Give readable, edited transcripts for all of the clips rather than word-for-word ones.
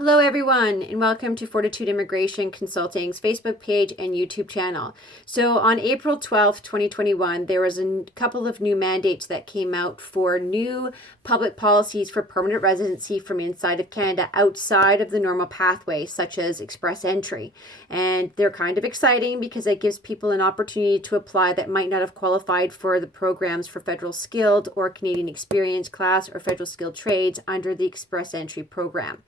Hello, everyone, and welcome to Fortitude Immigration Consulting's Facebook page and YouTube channel. So on April 12th, 2021, there was a couple of new mandates that came out for new public policies for permanent residency from inside of Canada outside of the normal pathway, such as express entry. And they're kind of exciting because it gives people an opportunity to apply that might not have qualified for the programs for federal skilled or Canadian experience class or federal skilled trades under the express entry program.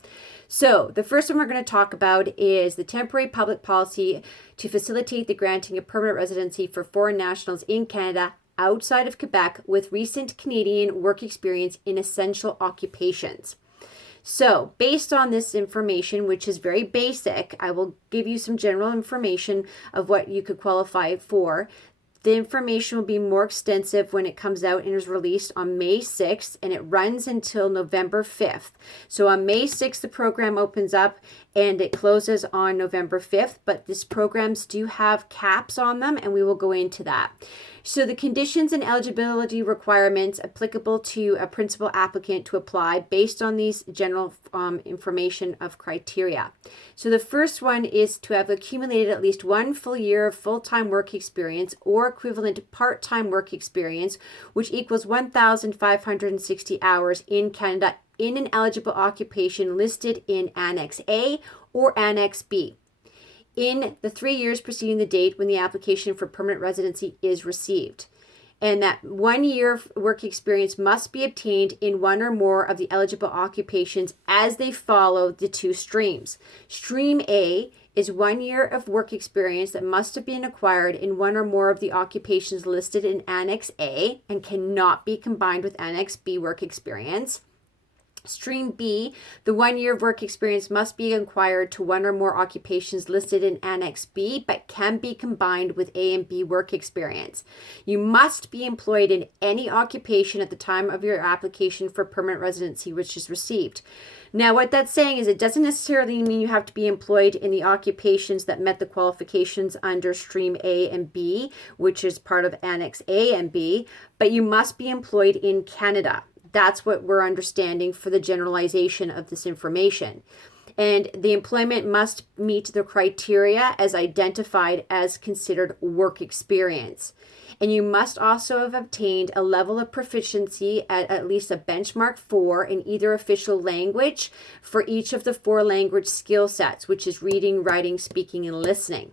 So the first one we're going to talk about is the temporary public policy to facilitate the granting of permanent residency for foreign nationals in Canada outside of Quebec with recent Canadian work experience in essential occupations. So based on this information, which is very basic, I will give you some general information of what you could qualify for. The information will be more extensive when it comes out and is released on May 6th, and it runs until November 5th. So on May 6th, the program opens up and it closes on November 5th, but these programs do have caps on them, and we will go into that. So the conditions and eligibility requirements applicable to a principal applicant to apply based on these general information of criteria. So the first one is to have accumulated at least 1 full year of full-time work experience or equivalent part-time work experience, which equals 1,560 hours in Canada in an eligible occupation listed in Annex A or Annex B in the 3 years preceding the date when the application for permanent residency is received. And that 1 year work experience must be obtained in one or more of the eligible occupations as they follow the two streams. Stream A is 1 year of work experience that must have been acquired in one or more of the occupations listed in Annex A and cannot be combined with Annex B work experience. Stream B, the 1 year of work experience must be acquired to one or more occupations listed in Annex B, but can be combined with A and B work experience. You must be employed in any occupation at the time of your application for permanent residency, which is received. Now, what that's saying is it doesn't necessarily mean you have to be employed in the occupations that met the qualifications under Stream A and B, which is part of Annex A and B, but you must be employed in Canada. That's what we're understanding for the generalization of this information. And the employment must meet the criteria as identified as considered work experience. And you must also have obtained a level of proficiency at least a benchmark 4 in either official language for each of the 4 language skill sets, which is reading, writing, speaking, and listening.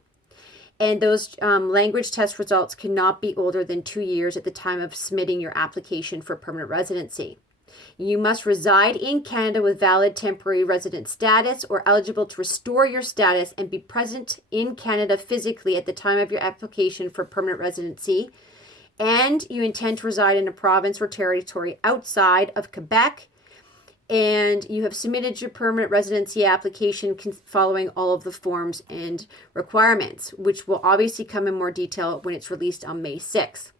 And those language test results cannot be older than 2 years at the time of submitting your application for permanent residency. You must reside in Canada with valid temporary resident status or eligible to restore your status and be present in Canada physically at the time of your application for permanent residency. And you intend to reside in a province or territory outside of Quebec. And you have submitted your permanent residency application following all of the forms and requirements, which will obviously come in more detail when it's released on May 6th.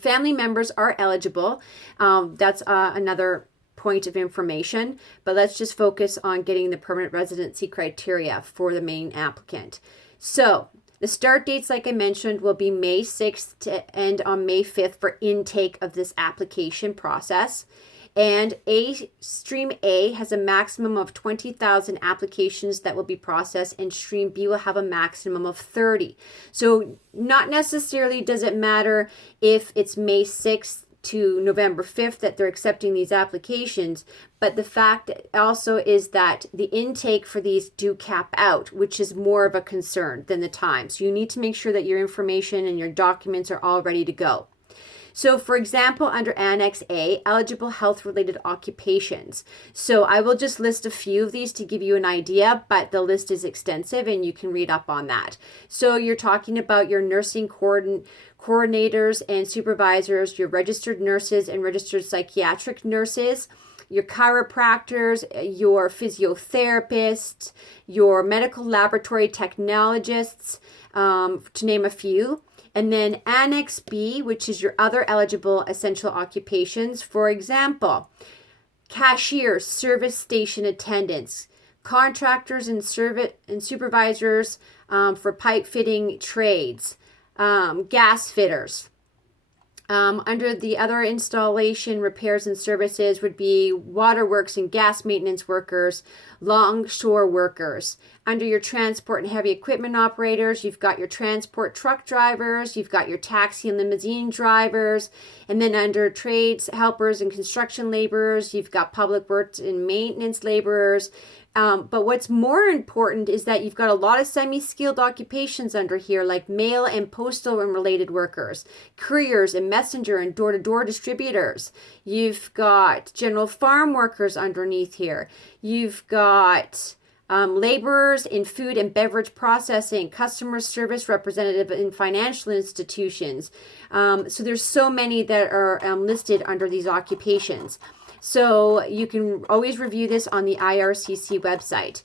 Family members are eligible. That's another point of information, but let's just focus on getting the permanent residency criteria for the main applicant. So the start dates, like I mentioned, will be May 6th to end on May 5th for intake of this application process. And Stream A has a maximum of 20,000 applications that will be processed, and Stream B will have a maximum of 30. So not necessarily does it matter if it's May 6th to November 5th that they're accepting these applications, but the fact also is that the intake for these do cap out, which is more of a concern than the time. So you need to make sure that your information and your documents are all ready to go. So, for example, under Annex A, eligible health-related occupations. So I will just list a few of these to give you an idea, but the list is extensive and you can read up on that. So you're talking about your nursing coordinators and supervisors, your registered nurses and registered psychiatric nurses, your chiropractors, your physiotherapists, your medical laboratory technologists, to name a few. And then Annex B, which is your other eligible essential occupations. For example, cashiers, service station attendants, contractors and supervisors for pipe fitting trades, gas fitters, Under the other installation, repairs and services would be waterworks and gas maintenance workers, longshore workers. Under your transport and heavy equipment operators, you've got your transport truck drivers, you've got your taxi and limousine drivers, and then under trades, helpers and construction laborers, you've got public works and maintenance laborers. But what's more important is that you've got a lot of semi-skilled occupations under here, like mail and postal and related workers, couriers and messenger and door-to-door distributors. You've got general farm workers underneath here. You've got laborers in food and beverage processing, customer service representative in financial institutions. So there's so many that are listed under these occupations. So you can always review this on the IRCC website.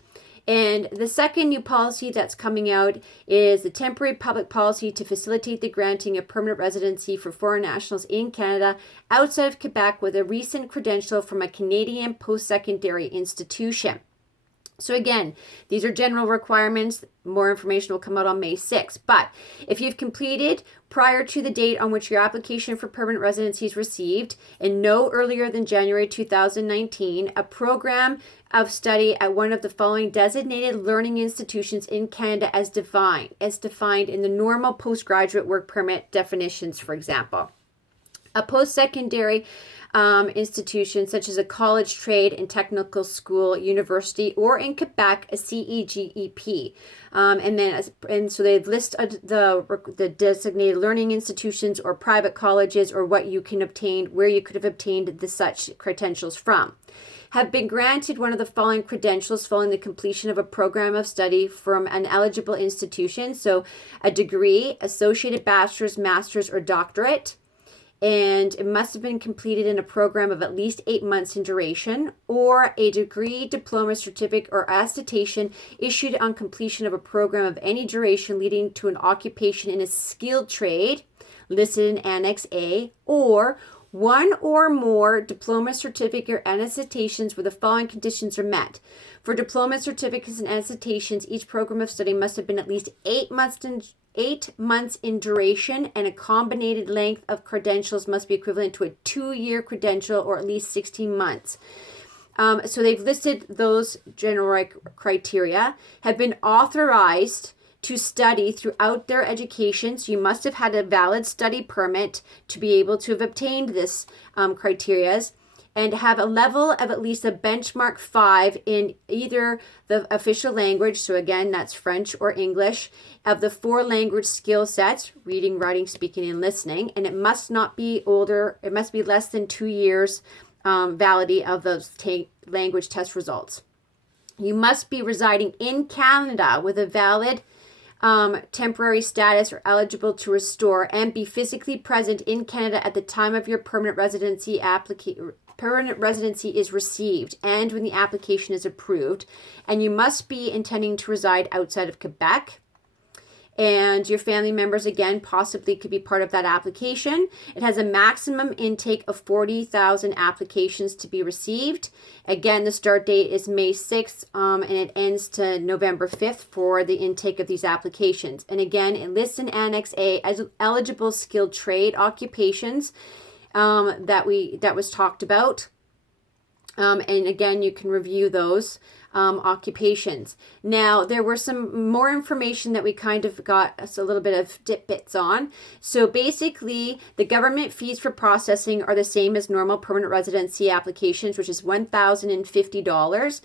And the second new policy that's coming out is the temporary public policy to facilitate the granting of permanent residency for foreign nationals in Canada outside of Quebec with a recent credential from a Canadian post-secondary institution. So again, these are general requirements. More information will come out on May 6th. But if you've completed prior to the date on which your application for permanent residency is received and no earlier than January 2019, a program of study at one of the following designated learning institutions in Canada as defined in the normal postgraduate work permit definitions, for example. A post-secondary institution such as a college, trade, and technical school, university, or in Quebec, a CEGEP. And so they've listed the designated learning institutions or private colleges or what you can obtain, where you could have obtained the such credentials from. Have been granted one of the following credentials following the completion of a program of study from an eligible institution. So a degree, associated bachelor's, master's, or doctorate. And it must have been completed in a program of at least 8 months in duration, or a degree, diploma, certificate, or attestation issued on completion of a program of any duration leading to an occupation in a skilled trade listed in Annex A, or one or more diploma, certificate, or attestations where the following conditions are met. For diploma, certificates, and attestations, each program of study must have been at least 8 months in duration, and a combined length of credentials must be equivalent to a 2-year credential or at least 16 months. So they've listed those general criteria, have been authorized to study throughout their education. So you must have had a valid study permit to be able to have obtained this criteria, and have a level of at least a benchmark 5 in either the official language, so again, that's French or English, of the 4 language skill sets, reading, writing, speaking, and listening, and it must not be older, it must be less than 2 years validity of those language test results. You must be residing in Canada with a valid temporary status or eligible to restore, and be physically present in Canada at the time of your permanent residency is received and when the application is approved, and you must be intending to reside outside of Quebec. And your family members, again, possibly could be part of that application. It has a maximum intake of 40,000 applications to be received. Again, the start date is May 6th, and it ends to November 5th for the intake of these applications. And again, it lists in Annex A as eligible skilled trade occupations that was talked about. And again, you can review those occupations. Now, there were some more information that we kind of got us a little bit of tidbits on. So basically, the government fees for processing are the same as normal permanent residency applications, which is $1,050.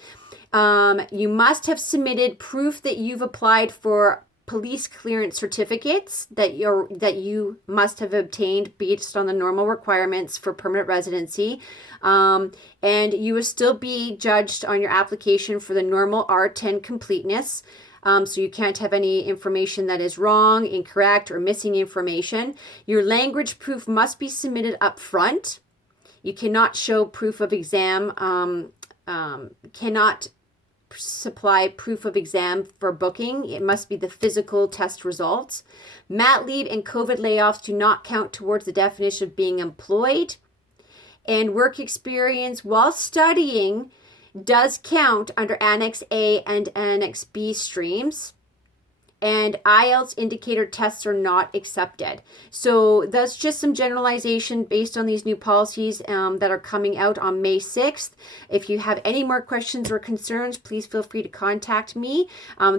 You must have submitted proof that you've applied for police clearance certificates that you must have obtained based on the normal requirements for permanent residency, and you will still be judged on your application for the normal R10 completeness. So you can't have any information that is wrong, incorrect, or missing information. Your language proof must be submitted up front. You cannot show proof of exam, cannot supply proof of exam for booking. It must be the physical test results. Mat leave and COVID layoffs do not count towards the definition of being employed. And work experience while studying does count under Annex A and Annex B streams. and IELTS indicator tests are not accepted. So that's just some generalization based on these new policies that are coming out on May 6th. If you have any more questions or concerns, please feel free to contact me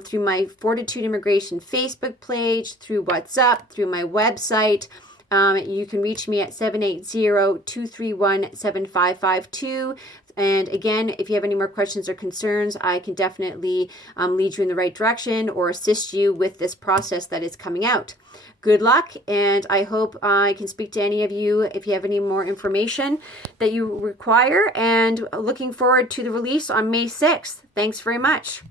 through my Fortitude Immigration Facebook page, through WhatsApp, through my website. You can reach me at 780-231-7552. And again, if you have any more questions or concerns, I can definitely lead you in the right direction or assist you with this process that is coming out. Good luck, and I hope I can speak to any of you if you have any more information that you require, and looking forward to the release on May 6th. Thanks very much.